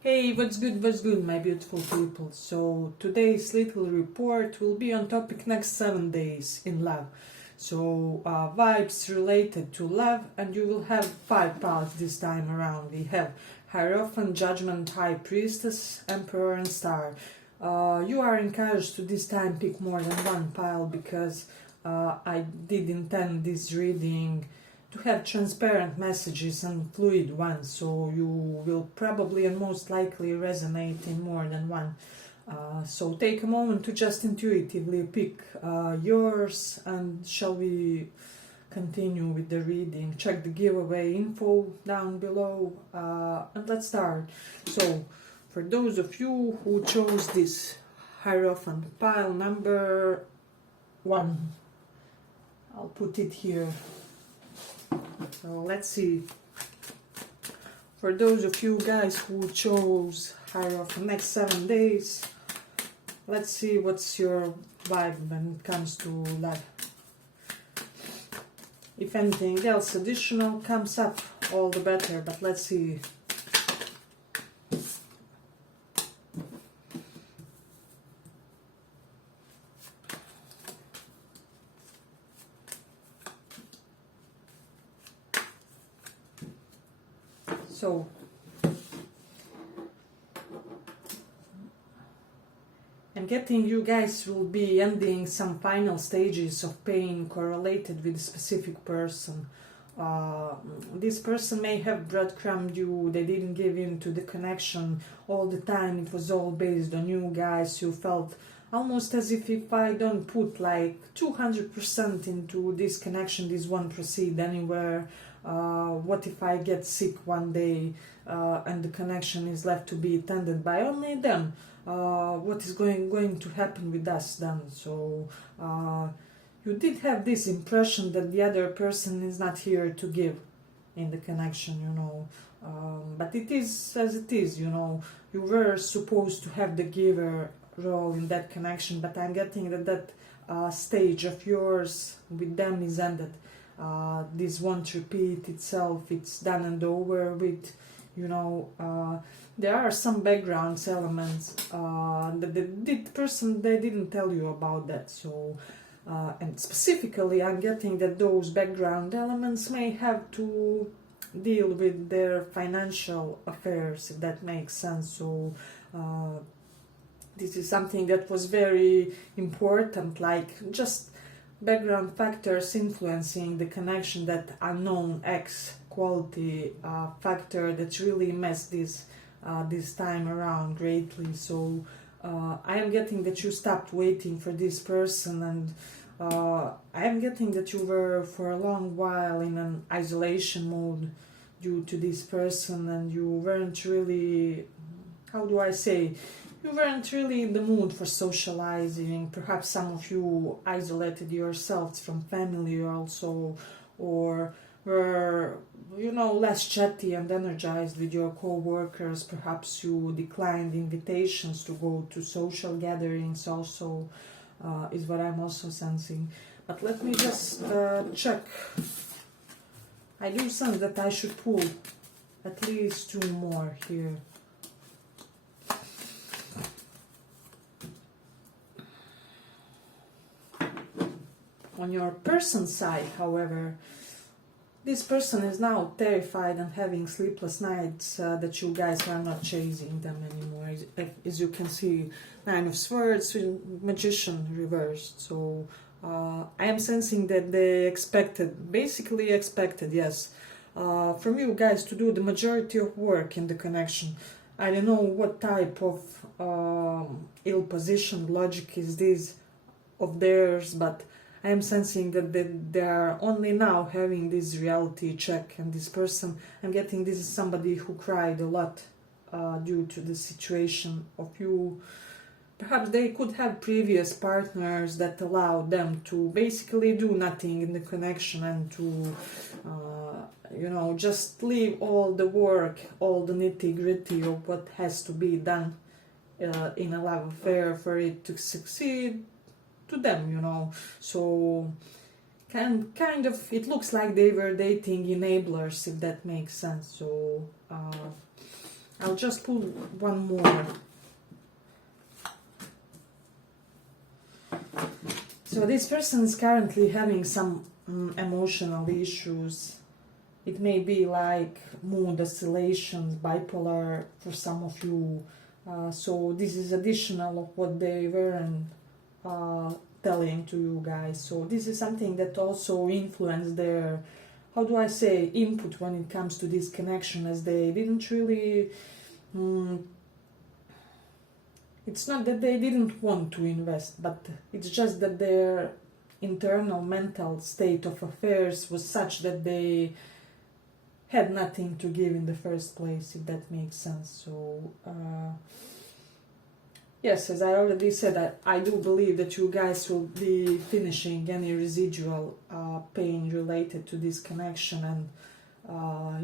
Hey, what's good, my beautiful people? So, today's little report will be on topic next 7 days in love. So, vibes related to love, and you will have 5 piles this time around. We have Hierophant, Judgment, High Priestess, Emperor, and Star. You are encouraged to this time pick more than one pile because I did intend this reading to have transparent messages and fluid ones, so you will probably and most likely resonate in more than one. So take a moment to just intuitively pick yours, and shall we continue with the reading? Check the giveaway info down below, and let's start. So for those of you who chose this Hierophant pile number 1, I'll put it here. So let's see. For those of you guys who chose Higher for the next 7 days, let's see what's your vibe when it comes to love. If anything else additional comes up, all the better, but let's see. So, I'm getting you guys will be ending some final stages of pain correlated with a specific person. This person may have breadcrumbed you, they didn't give in to the connection all the time, it was all based on you guys. You felt almost as if I don't put like 200% into this connection, this won't proceed anywhere. What if I get sick one day and the connection is left to be tended by only them? What is going to happen with us then? So you did have this impression that the other person is not here to give in the connection, but it is as it is, you were supposed to have the giver role in that connection, but I'm getting that stage of yours with them is ended. This won't repeat itself, it's done and over with. There are some background elements that the person, they didn't tell you about that. So and specifically I'm getting that those background elements may have to deal with their financial affairs, if that makes sense. So this is something that was very important, like just background factors influencing the connection, that unknown X quality factor that really messed this time around greatly. So I am getting that you stopped waiting for this person, and I am getting that you were for a long while in an isolation mode due to this person, and you weren't really, how do I say, you weren't really in the mood for socializing. Perhaps some of you isolated yourselves from family also, or were, less chatty and energized with your co-workers. Perhaps you declined invitations to go to social gatherings also, is what I'm also sensing. But let me just check. I do sense that I should pull at least 2 more here. On your person's side, however, this person is now terrified and having sleepless nights that you guys are not chasing them anymore. As you can see, 9 of Swords, Magician reversed. So I am sensing that they basically expected, yes, from you guys to do the majority of work in the connection. I don't know what type of ill-positioned logic is this of theirs, but I am sensing that they are only now having this reality check, and this person, I'm getting this is somebody who cried a lot due to the situation of you. Perhaps they could have previous partners that allowed them to basically do nothing in the connection and to, just leave all the work, all the nitty-gritty of what has to be done in a love affair for it to succeed to them, so kind of it looks like they were dating enablers, if that makes sense. So I'll just pull one more. So this person is currently having some emotional issues. It may be like mood oscillations, bipolar for some of you. So this is additional of what they weren't telling to you guys. So this is something that also influenced their, how do I say, input when it comes to this connection, as they didn't really... it's not that they didn't want to invest, but it's just that their internal mental state of affairs was such that they had nothing to give in the first place, if that makes sense. So yes, as I already said, I do believe that you guys will be finishing any residual pain related to this connection, and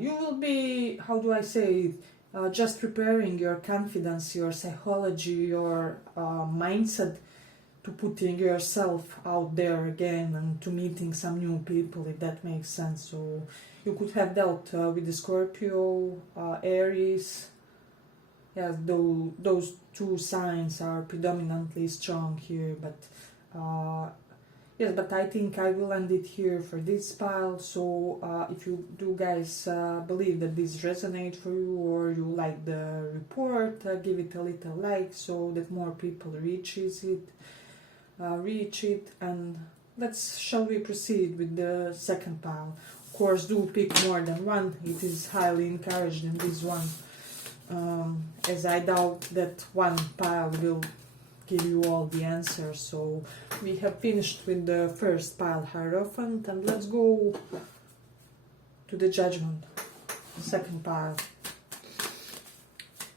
you will be, how do I say, just preparing your confidence, your psychology, your mindset to putting yourself out there again and to meeting some new people, if that makes sense. So you could have dealt with the Scorpio, Aries. Yes, those two signs are predominantly strong here, but yes, but I think I will end it here for this pile. So if you do guys believe that this resonates for you, or you like the report, give it a little like so that more people reach it, and shall we proceed with the second pile. Of course, do pick more than one. It is highly encouraged in this one, as I doubt that one pile will give you all the answers. So we have finished with the first pile, Hierophant, and let's go to the Judgment, second pile.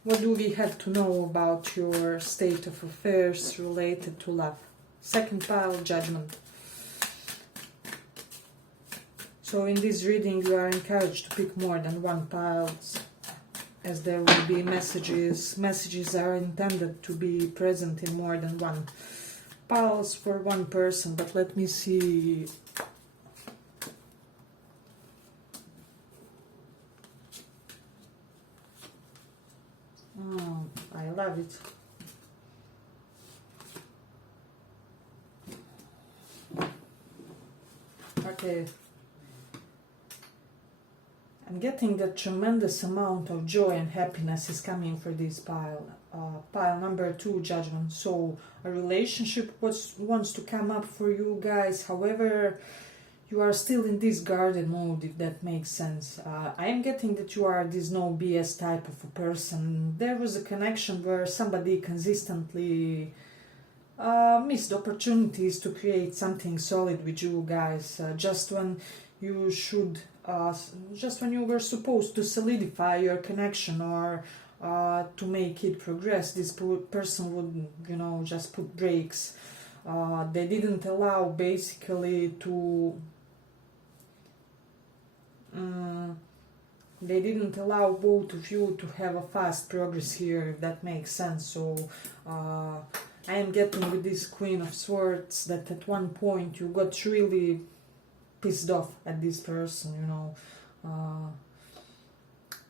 What do we have to know about your state of affairs related to love? Second pile, Judgment. So in this reading you are encouraged to pick more than one pile, as there will be messages. Messages are intended to be present in more than one piles for one person, but let me see. Oh, I love it. Okay. I'm getting that tremendous amount of joy and happiness is coming for this pile. Pile number 2, Judgment. So a relationship wants to come up for you guys. However, you are still in this guarded mode, if that makes sense. I am getting that you are this no BS type of a person. There was a connection where somebody consistently missed opportunities to create something solid with you guys. Just when you should... just when you were supposed to solidify your connection or to make it progress, this person would, just put brakes. They didn't allow basically to... they didn't allow both of you to have a fast progress here, if that makes sense. So I am getting with this Queen of Swords that at one point you got really pissed off at this person,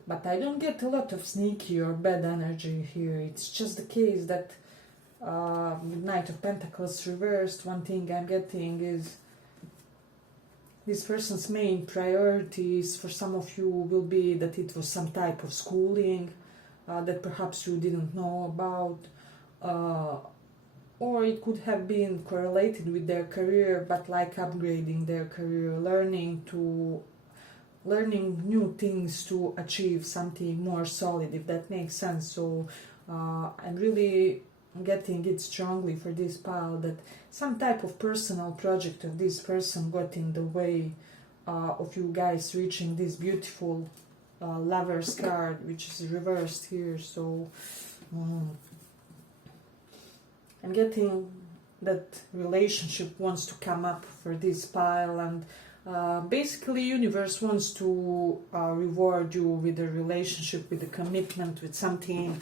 but I don't get a lot of sneaky or bad energy here. It's just the case that with Knight of Pentacles reversed, one thing I'm getting is this person's main priorities for some of you will be that it was some type of schooling that perhaps you didn't know about, or it could have been correlated with their career, but like upgrading their career, learning new things to achieve something more solid, if that makes sense. So I'm really getting it strongly for this pile that some type of personal project of this person got in the way of you guys reaching this beautiful Lover's card, which is reversed here. So I'm getting that relationship wants to come up for this pile, and basically universe wants to reward you with a relationship, with a commitment, with something.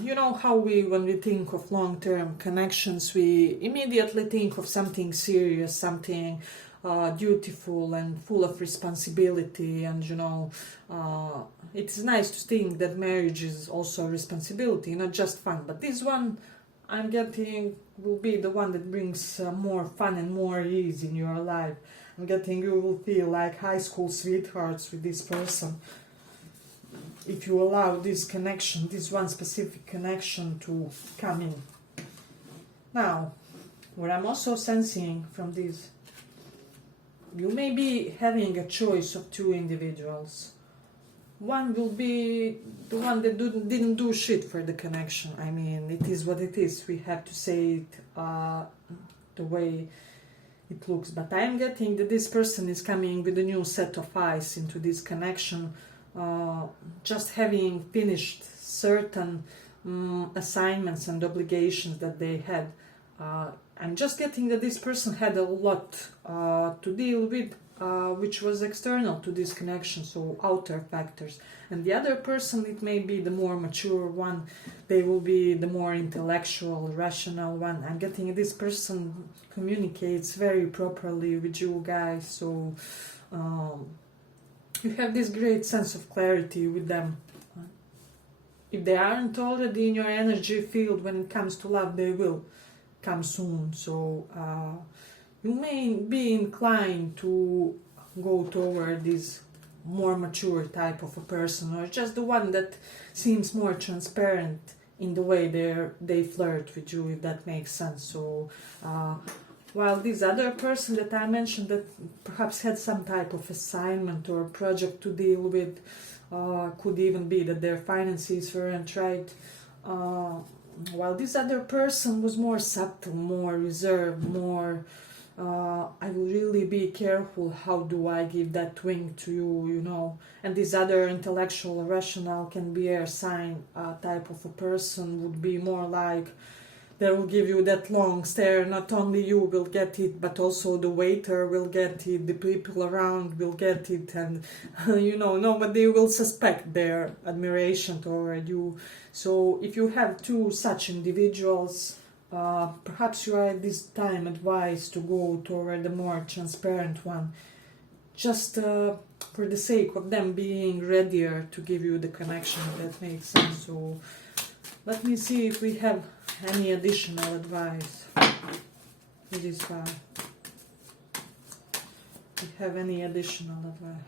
You know how when we think of long-term connections, we immediately think of something serious, something dutiful and full of responsibility, and it's nice to think that marriage is also a responsibility, not just fun. But this one I'm getting will be the one that brings more fun and more ease in your life. I'm getting you will feel like high school sweethearts with this person if you allow this connection, this one specific connection, to come in. Now, what I'm also sensing from this, you may be having a choice of two individuals. One will be the one that didn't do shit for the connection. I mean, it is what it is. We have to say it the way it looks. But I'm getting that this person is coming with a new set of eyes into this connection, just having finished certain assignments and obligations that they had. I'm just getting that this person had a lot to deal with, which was external to this connection, so outer factors. And the other person, it may be the more mature one, they will be the more intellectual, rational one. I'm getting this person communicates very properly with you guys, so you have this great sense of clarity with them. If they aren't already in your energy field when it comes to love, they will come soon. So you may be inclined to go toward this more mature type of a person, or just the one that seems more transparent in the way they flirt with you, if that makes sense. So while this other person that I mentioned that perhaps had some type of assignment or project to deal with, could even be that their finances weren't right, while this other person was more subtle, more reserved, more I will really be careful how do I give that wing to you, and this other intellectual, rational, can be air sign type of a person would be more like they will give you that long stare. Not only you will get it, but also the waiter will get it, the people around will get it, and nobody will suspect their admiration toward you. So if you have two such individuals, perhaps you are at this time advised to go toward the more transparent one, just for the sake of them being readier to give you the connection, if that makes sense. So let me see if we have any additional advice with this file. We have any additional advice?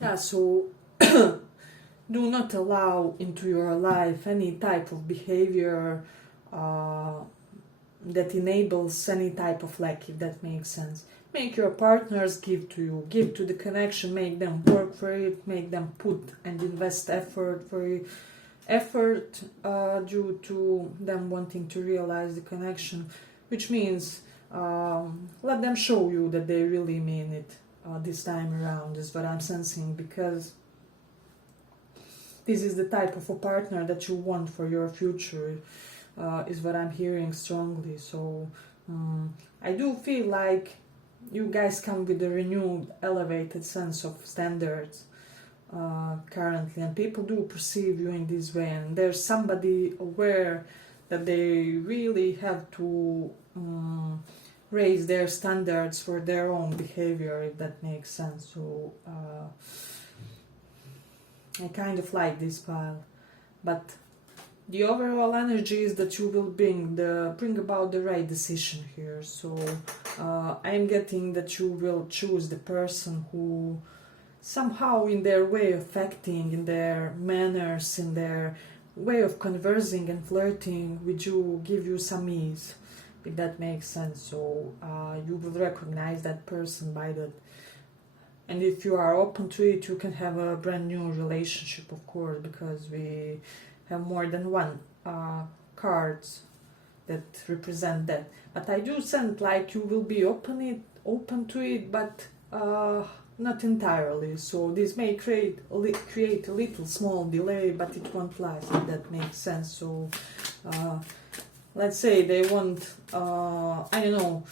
Yeah, so do not allow into your life any type of behavior that enables any type of lack, if that makes sense. Make your partners give to you, give to the connection, make them work for it, make them put and invest effort for it. Effort due to them wanting to realize the connection, which means let them show you that they really mean it this time around, is what I'm sensing, because this is the type of a partner that you want for your future, is what I'm hearing strongly. So I do feel like you guys come with a renewed, elevated sense of standards currently, and people do perceive you in this way, and there's somebody aware that they really have to raise their standards for their own behavior, if that makes sense. So I kind of like this file, but the overall energy is that you will bring about the right decision here. So I'm getting that you will choose the person who somehow, in their way of acting, in their manners, in their way of conversing and flirting with you, give you some ease, if that makes sense. So you will recognize that person by that. And if you are open to it, you can have a brand new relationship, of course, because we have more than one cards that represent that. But I do sense like you will be open to it, but not entirely. So this may create a little small delay, but it won't last, if that makes sense. So let's say they want, I don't know,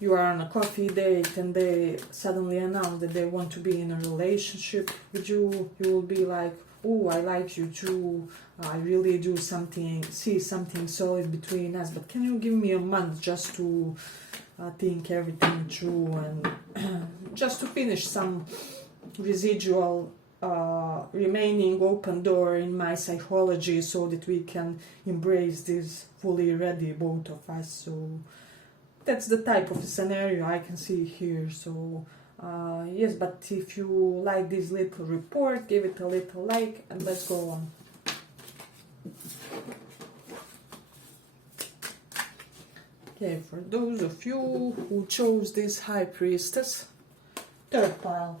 you are on a coffee date and they suddenly announce that they want to be in a relationship with you. You will be like, oh, I like you too, I really do see something solid between us, but can you give me a month just to think everything through and just to finish some residual remaining open door in my psychology so that we can embrace this fully ready, both of us. So that's the type of scenario I can see here. So yes, but if you like this little report, give it a little like and let's go on. Okay, for those of you who chose this High Priestess, third pile.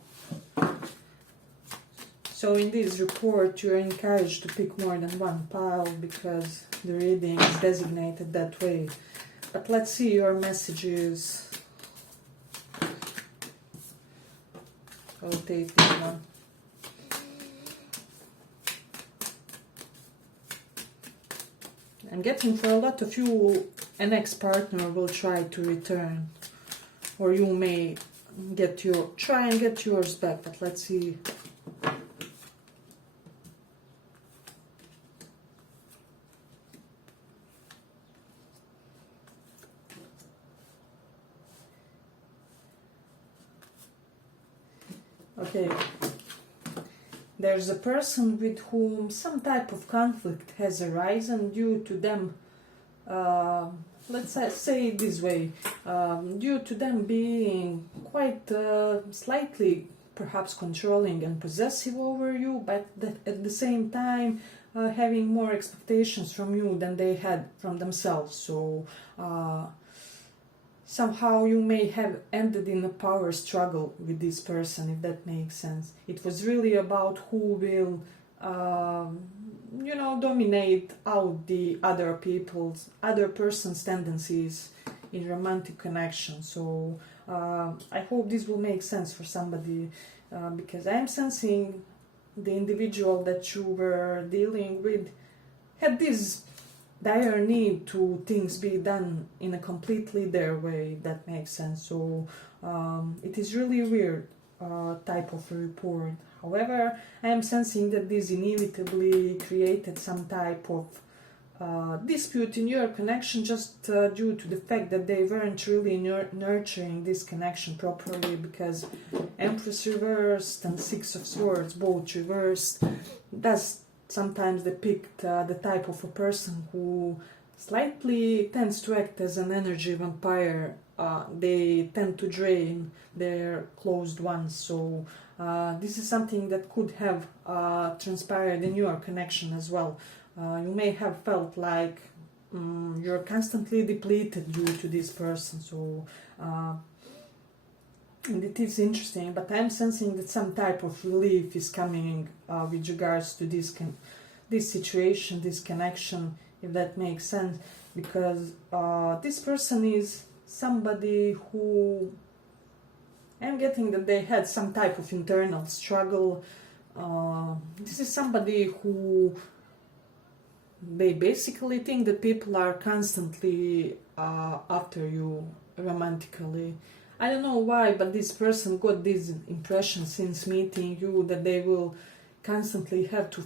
So in this report you're encouraged to pick more than one pile because the reading is designated that way. But let's see your messages. Rotating one. I'm getting for a lot of you an ex-partner will try to return, or you may try and get yours back, but let's see. Okay, there's a person with whom some type of conflict has arisen due to them, let's say it this way, due to them being quite slightly perhaps controlling and possessive over you, but at the same time having more expectations from you than they had from themselves. So somehow you may have ended in a power struggle with this person, if that makes sense. It was really about who will, dominate out the other person's tendencies in romantic connection. So I hope this will make sense for somebody, because I am sensing the individual that you were dealing with had this dire need to things be done in a completely their way, that makes sense. So it is really weird type of report. However, I am sensing that this inevitably created some type of dispute in your connection just due to the fact that they weren't really nurturing this connection properly, because Empress reversed and Six of Swords both reversed does sometimes depict the type of a person who slightly tends to act as an energy vampire. They tend to drain their closed ones. So this is something that could have transpired in your connection as well. You may have felt like you're constantly depleted due to this person. So and it is interesting, but I'm sensing that some type of relief is coming with regards to this situation, this connection, if that makes sense, because this person is somebody who, I'm getting that they had some type of internal struggle. This is somebody who they basically think that people are constantly after you romantically. I don't know why, but this person got this impression since meeting you that they will constantly have to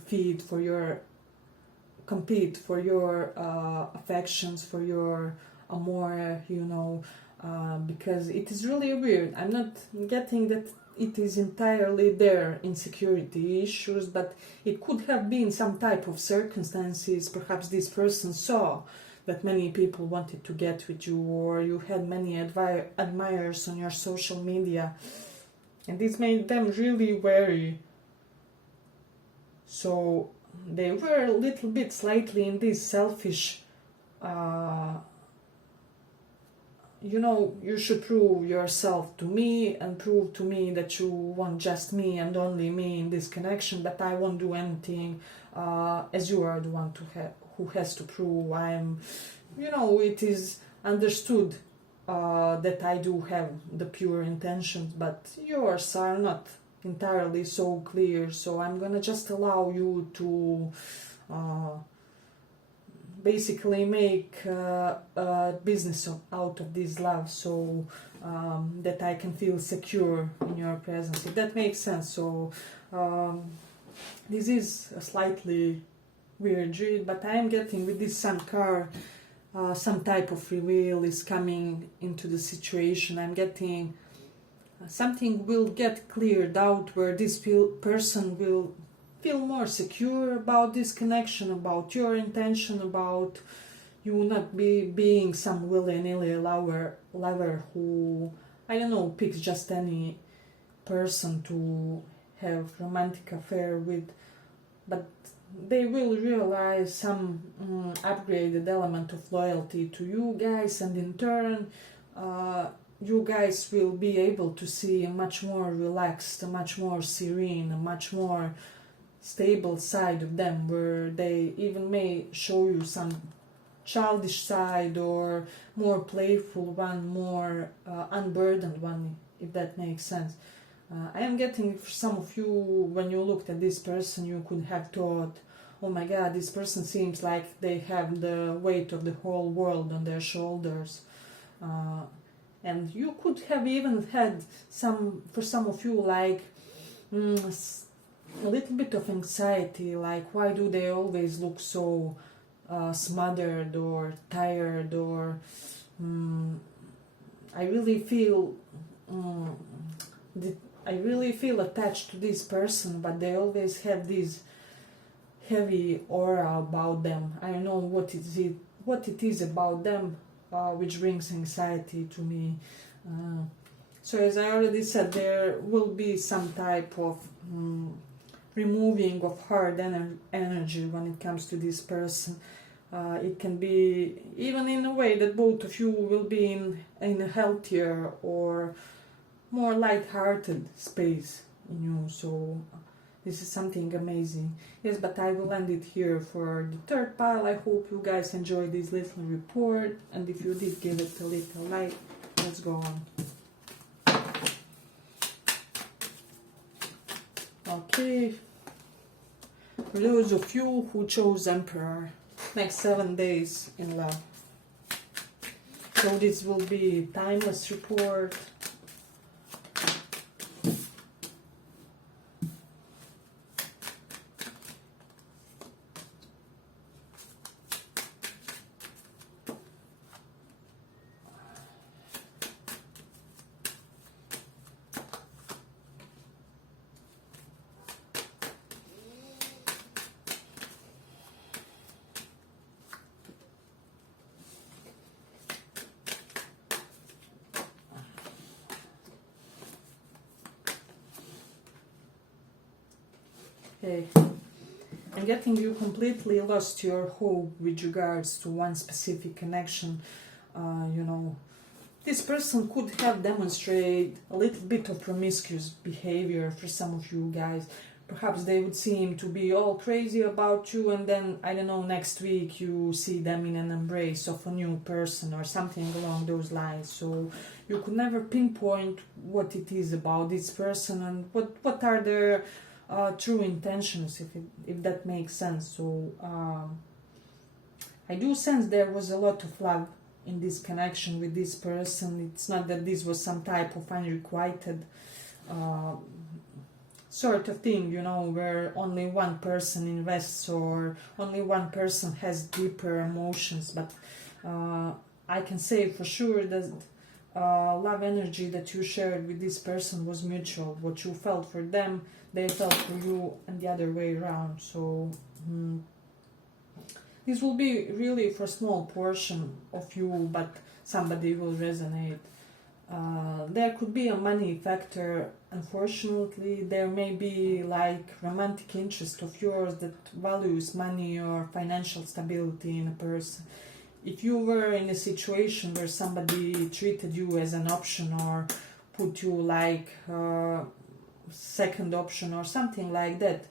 compete for your affections, for your amour, because it is really weird. I'm not getting that it is entirely their insecurity issues, but it could have been some type of circumstances. Perhaps this person saw that many people wanted to get with you, or you had many admirers on your social media, and this made them really wary. So they were a little bit slightly in this selfish, you should prove yourself to me and prove to me that you want just me and only me in this connection, but I won't do anything as you are the one who has to prove. It is understood that I do have the pure intentions, but yours are not entirely so clear, so I'm gonna just allow you to basically make a business out of this love, so that I can feel secure in your presence, if that makes sense. So This is a slightly weird read, but I am getting with this Sun card some type of reveal is coming into the situation. I'm getting something will get cleared out where this person will feel more secure about this connection, about your intention, about you not being some willy-nilly lover who, I don't know, picks just any person to have romantic affair with, but they will realize some upgraded element of loyalty to you guys, and in turn you guys will be able to see a much more relaxed, a much more serene, a much more stable side of them, where they even may show you some childish side or more playful one, more unburdened one, if that makes sense. I am getting, for some of you, when you looked at this person, you could have thought, oh my god, this person seems like they have the weight of the whole world on their shoulders. And you could have even had for some of you, like a little bit of anxiety, like why do they always look so smothered or tired, or I really feel attached to this person, but they always have this heavy aura about them. I don't know what it is about them which brings anxiety to me. So as I already said, there will be some type of removing of hard energy when it comes to this person. It can be even in a way that both of you will be in a healthier or more light-hearted space in you. So this is something amazing. Yes, but I will end it here for the third pile. I hope you guys enjoyed this little report, and if you did, give it a little like. Let's go on. Okay, for those of you who chose Emperor, next 7 days in love. So this will be timeless report. Okay, I'm getting you completely lost your hope with regards to one specific connection. This person could have demonstrated a little bit of promiscuous behavior for some of you guys. Perhaps they would seem to be all crazy about you, and then, I don't know, next week you see them in an embrace of a new person or something along those lines. So you could never pinpoint what it is about this person and what are their true intentions, if that makes sense. So I do sense there was a lot of love in this connection with this person. It's not that this was some type of unrequited sort of thing, where only one person invests or only one person has deeper emotions. But I can say for sure that love energy that you shared with this person was mutual. What you felt for them, they felt for you, and the other way around. So this will be really for a small portion of you, but somebody will resonate. There could be a money factor. Unfortunately, there may be like romantic interest of yours that values money or financial stability in a person. If you were in a situation where somebody treated you as an option or put you like second option or something like that,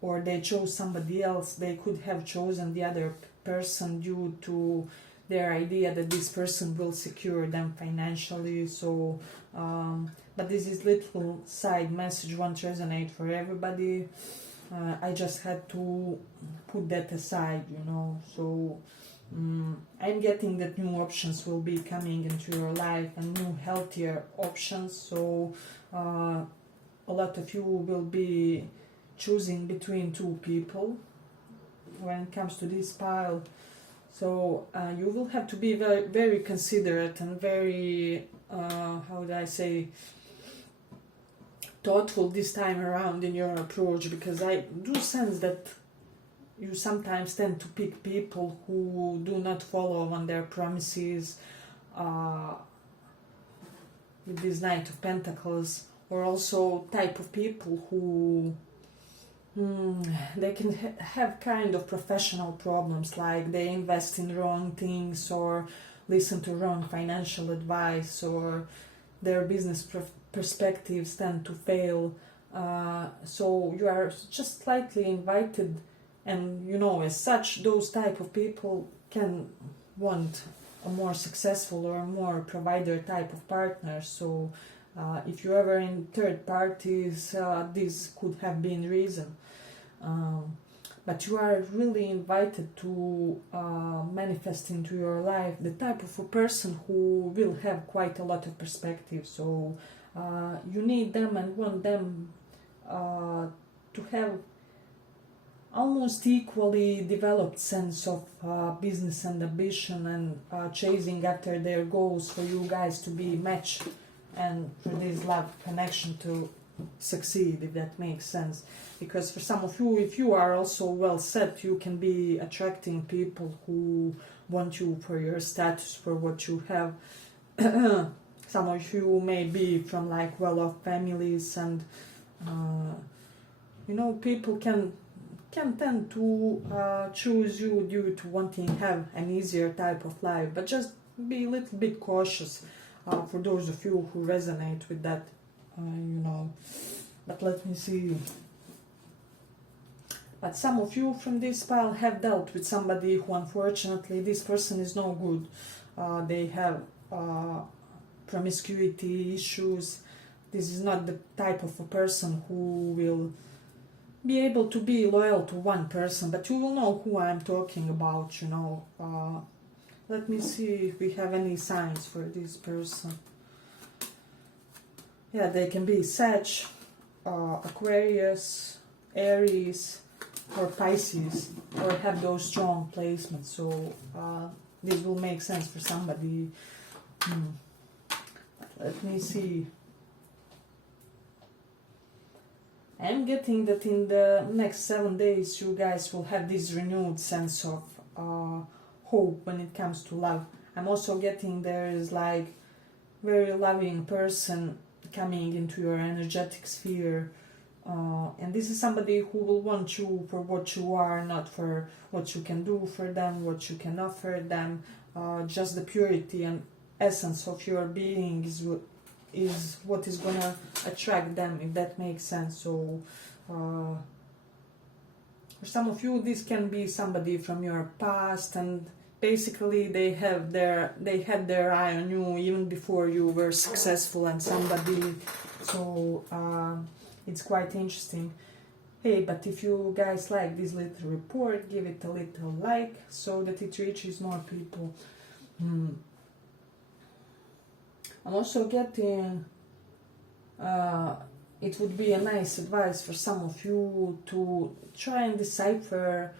or they chose somebody else, they could have chosen the other person due to their idea that this person will secure them financially. So but this is little side message, won't resonate for everybody. I just had to put that aside, so I'm getting that new options will be coming into your life and new healthier options. So a lot of you will be choosing between two people when it comes to this pile. So you will have to be very, very considerate and very, how would I say, thoughtful this time around in your approach, because I do sense that you sometimes tend to pick people who do not follow on their promises with this Knight of Pentacles, or also type of people who they can have kind of professional problems, like they invest in wrong things or listen to wrong financial advice, or their business perspectives tend to fail. So you are just slightly invited, and you know, as such, those type of people can want a more successful or a more provider type of partner. So if you ever in third parties, this could have been reason. But you are really invited to manifest into your life the type of a person who will have quite a lot of perspective. So you need them and want them to have almost equally developed sense of business and ambition, and chasing after their goals for you guys to be matched and for this love connection to succeed, if that makes sense. Because for some of you, if you are also well set, you can be attracting people who want you for your status, for what you have. Some of you may be from like well-off families, and you know, people can tend to choose you due to wanting to have an easier type of life. But just be a little bit cautious for those of you who resonate with that, you know. But let me see. But some of you from this pile have dealt with somebody who, unfortunately, this person is no good. They have promiscuity issues. This is not the type of a person who will be able to be loyal to one person, but you will know who I'm talking about, you know. Let me see if we have any signs for this person. Yeah, they can be Sag, Aquarius, Aries, or Pisces, or have those strong placements. So this will make sense for somebody. Let me see. I'm getting that in the next 7 days you guys will have this renewed sense of hope when it comes to love. I'm also getting there is like very loving person coming into your energetic sphere, and this is somebody who will want you for what you are, not for what you can do for them, what you can offer them. Just the purity and essence of your being is what is gonna attract them, if that makes sense. So for some of you, this can be somebody from your past, and basically they had their eye on you even before you were successful and somebody. So it's quite interesting. Hey, but if you guys like this little report, give it a little like so that it reaches more people. I'm also getting it would be a nice advice for some of you to try and decipher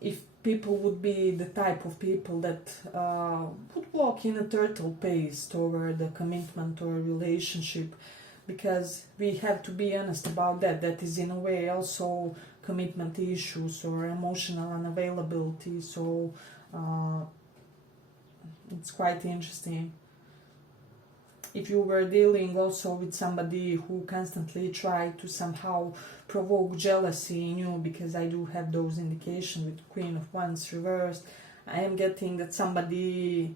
if people would be the type of people that would walk in a turtle pace toward a commitment or relationship, because we have to be honest about that. That is in a way also commitment issues or emotional unavailability. So it's quite interesting. If you were dealing also with somebody who constantly tried to somehow provoke jealousy in you, because I do have those indications with Queen of Wands reversed, I am getting that somebody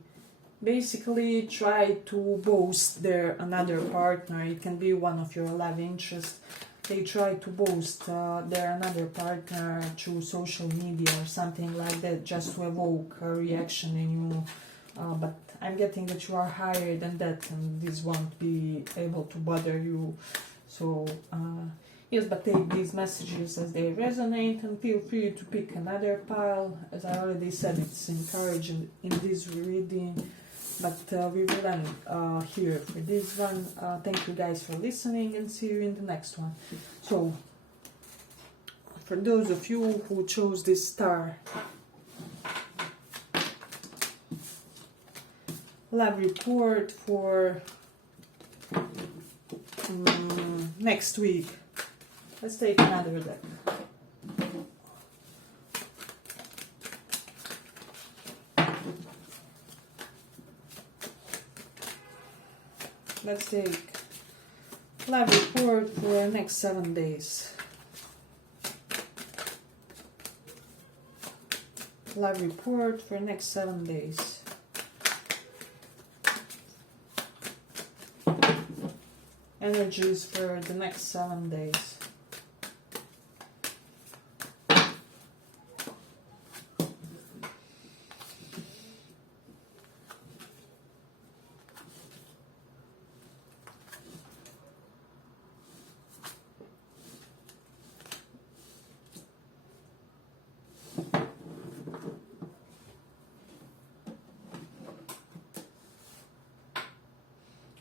basically tried to boast their another partner. It can be one of your love interests. They try to boast their another partner through social media or something like that, just to evoke a reaction in you. But I'm getting that you are higher than that, and this won't be able to bother you. So yes, but take these messages as they resonate, and feel free to pick another pile. As I already said, it's encouraging in this reading, but we will end here for this one. Thank you guys for listening, and see you in the next one. So for those of you who chose this star. Love report for next week. Let's take another deck. Let's take love report for the next 7 days. Love report for the next 7 days. Energies for the next 7 days.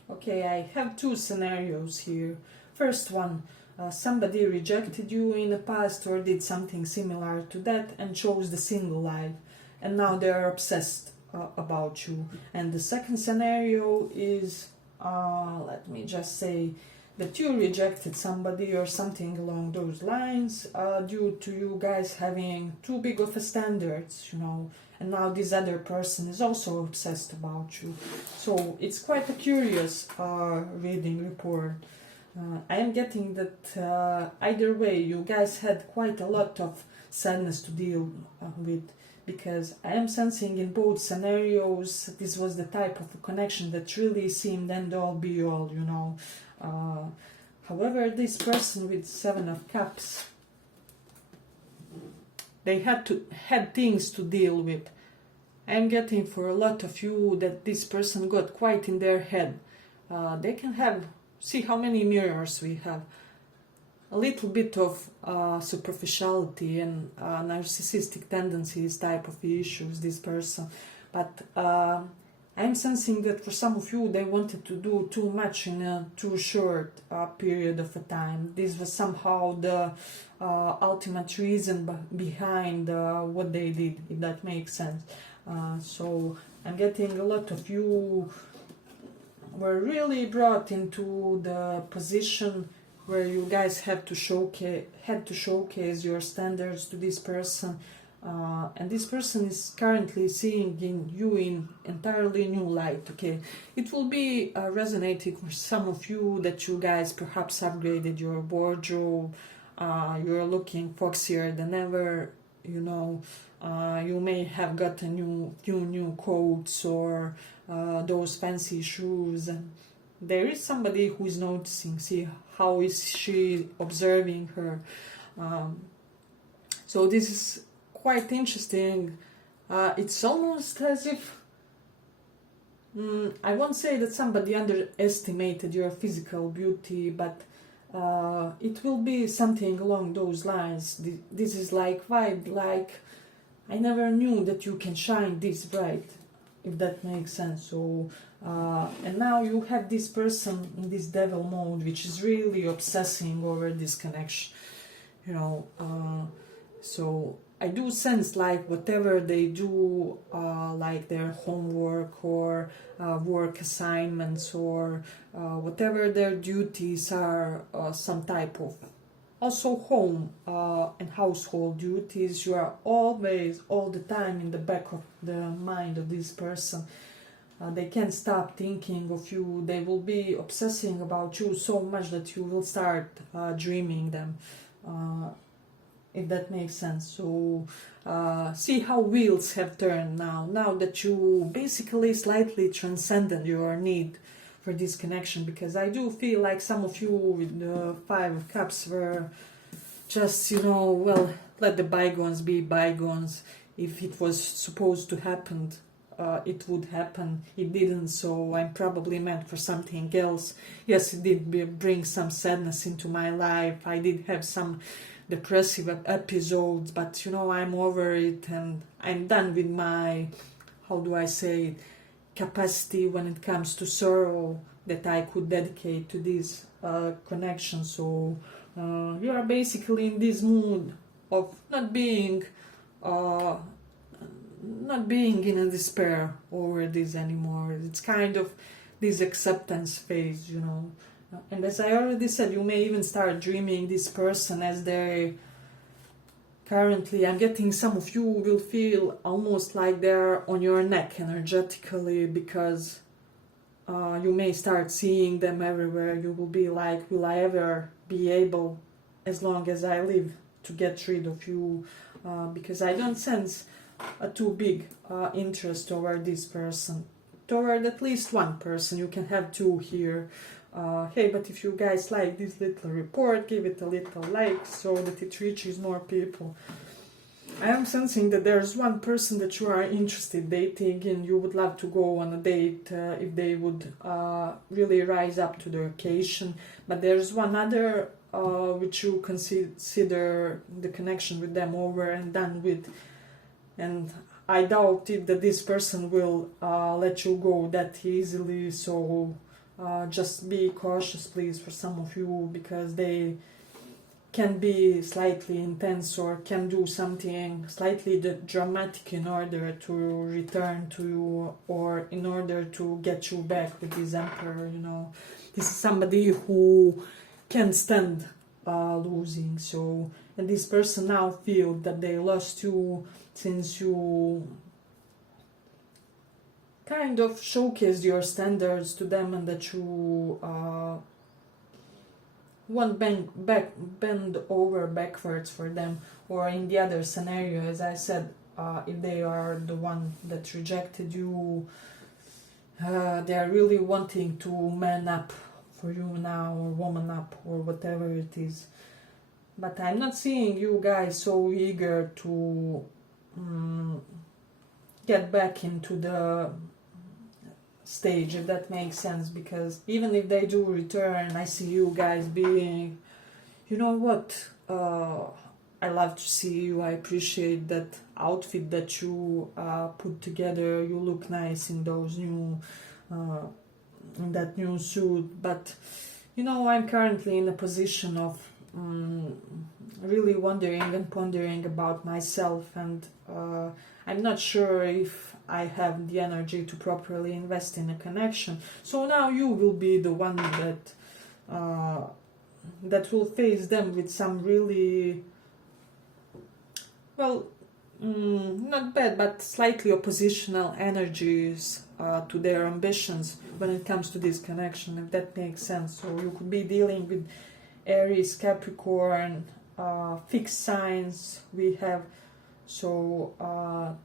Okay, I have 2 scenarios here. First one, somebody rejected you in the past or did something similar to that and chose the single life, and now they are obsessed about you. And the second scenario is, let me just say, that you rejected somebody or something along those lines due to you guys having too big of a standards, you know, and now this other person is also obsessed about you. So it's quite a curious reading report. I am getting that either way you guys had quite a lot of sadness to deal with, because I am sensing in both scenarios this was the type of a connection that really seemed end all be all, you know. However, this person with 7 of Cups, they had things to deal with. I'm getting for a lot of you that this person got quite in their head. They can have, see how many mirrors we have, a little bit of superficiality and narcissistic tendencies type of issues, this person. But I'm sensing that for some of you they wanted to do too much in a too short period of a time. This was somehow the ultimate reason behind what they did, if that makes sense. So I'm getting a lot of you were really brought into the position where you guys had to showcase your standards to this person. And this person is currently seeing in you in entirely new light. Okay, it will be resonating for some of you that you guys perhaps upgraded your wardrobe. You're looking foxier than ever. You know, you may have got a few new coats or those fancy shoes, and there is somebody who is noticing. See how is she observing her. So this is quite interesting. It's almost as if I won't say that somebody underestimated your physical beauty, but it will be something along those lines. This is like vibe, like I never knew that you can shine this bright, if that makes sense. So and now you have this person in this devil mode, which is really obsessing over this connection, you know. So I do sense like whatever they do, like their homework or work assignments or whatever their duties are, some type of also home and household duties, you are always, all the time in the back of the mind of this person. They can't stop thinking of you. They will be obsessing about you so much that you will start dreaming them. If that makes sense. So see how wheels have turned now that you basically slightly transcended your need for this connection, because I do feel like some of you with the 5 of Cups were just, you know, well, let the bygones be bygones. If it was supposed to happen, it would happen. It didn't, so I'm probably meant for something else. Yes, it did bring some sadness into my life. I did have some depressive episodes, but you know, I'm over it and I'm done with my, how do I say it, capacity when it comes to sorrow that I could dedicate to this connection. So you are basically in this mood of not being in a despair over this anymore. It's kind of this acceptance phase, you know. And as I already said, you may even start dreaming this person as they currently. I'm getting some of you will feel almost like they're on your neck energetically, because you may start seeing them everywhere. You will be like, will I ever be able, as long as I live, to get rid of you? Because I don't sense a too big interest toward this person, toward at least one person. You can have two here. Hey, but if you guys like this little report, give it a little like so that it reaches more people. I am sensing that there's one person that you are interested dating, and you would love to go on a date if they would really rise up to the occasion. But there's one other which you consider the connection with them over and done with. And I doubt it that this person will let you go that easily. So just be cautious, please, for some of you, because they can be slightly intense or can do something slightly dramatic in order to return to you, or in order to get you back with this emperor, you know. This is somebody who can't stand losing. So, and this person now feel that they lost you, since you kind of showcased your standards to them, and that you won't bend over backwards for them. Or in the other scenario, as I said, if they are the one that rejected you, they are really wanting to man up for you now, or woman up, or whatever it is. But I'm not seeing you guys so eager to get back into the stage, if that makes sense. Because even if they do return, I see you guys being, you know what, I love to see you, I appreciate that outfit that you put together, you look nice in those new in that new suit. But you know, I'm currently in a position of really wondering and pondering about myself, and I'm not sure if I have the energy to properly invest in a connection. So now you will be the one that will face them with some really, well, not bad, but slightly oppositional energies to their ambitions when it comes to this connection, if that makes sense. So you could be dealing with Aries, Capricorn, fixed signs we have. So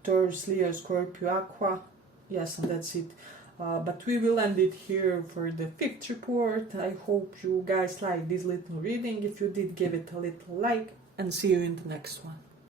Taurus, Leo, Scorpio, Aqua. Yes, and that's it. But we will end it here for the 5th report. I hope you guys liked this little reading. If you did, give it a little like, and see you in the next one.